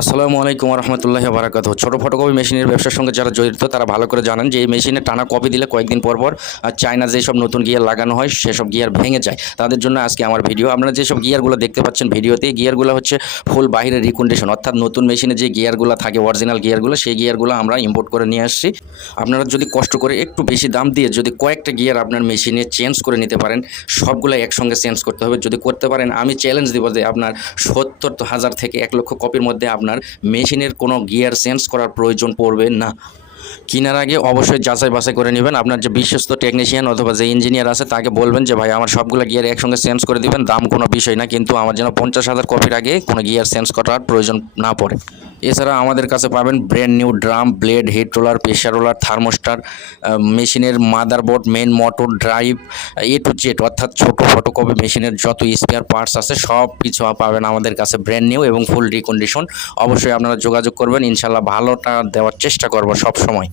আসসালামু আলাইকুম রহমতুল্লাহি বারাকাতুহু। ছোটো ফটোকপি মেশিনের ব্যবসার সঙ্গে যারা জড়িত তারা ভালো করে জানেন যে এই মেশিনে টানা কপি দিলে কয়েকদিন পর পর চায়না যেসব নতুন গিয়ার লাগানো হয় সেসব গিয়ার ভেঙে যায়। তাদের জন্য আজকে আমার ভিডিও। আপনারা যেসব গিয়ারগুলো দেখতে পাচ্ছেন ভিডিওতে, গিয়ারগুলো হচ্ছে ফুল বাইরের রিকন্ডিশন, অর্থাৎ নতুন মেশিনে যে গিয়ারগুলো থাকে অরিজিনাল গিয়ারগুলো, সেই গিয়ারগুলো আমরা ইম্পোর্ট করে নিয়ে আসছি। আপনারা যদি কষ্ট করে একটু বেশি দাম দিয়ে যদি কয়েকটা গিয়ার আপনার মেশিনে চেঞ্জ করে নিতে পারেন, সবগুলো একসঙ্গে চেঞ্জ করতে হবে। যদি করতে পারেন আমি চ্যালেঞ্জ দিব যে আপনার 70,000 থেকে 1,00,000 কপির মধ্যে আপনার মেশিনের কোনো গিয়ার চেঞ্জ করার প্রয়োজন পড়বে না। কেনার আগে অবশ্যই যাচাই বাছাই করে নেবেন। আপনার যে বিশ্বস্ত টেকনিশিয়ান অথবা যে ইঞ্জিনিয়ার আছে তাকে বলবেন যে ভাই আমার সবগুলো গিয়ার একসঙ্গে চেঞ্জ করে দিবেন, দাম কোনো বিষয় না, কিন্তু আমার যেন 50,000 কপির আগে কোনো গিয়ার চেঞ্জ করার প্রয়োজন না পড়ে। এছাড়া আমাদের কাছে পাবেন brand new drum, blade, heat roller, pressure roller, thermostat, মেশিনের motherboard, main motor, drive, A to Z, অর্থাৎ ছোটো ফটোকপি মেশিনের যত স্পেয়ার পার্টস আছে সব কিছু পাবেন আমাদের কাছে ব্র্যান্ড নিউ এবং ফুল রিকন্ডিশন। অবশ্যই আপনারা যোগাযোগ করবেন, ইনশাল্লাহ ভালোটা দেওয়ার চেষ্টা করব সব সময়।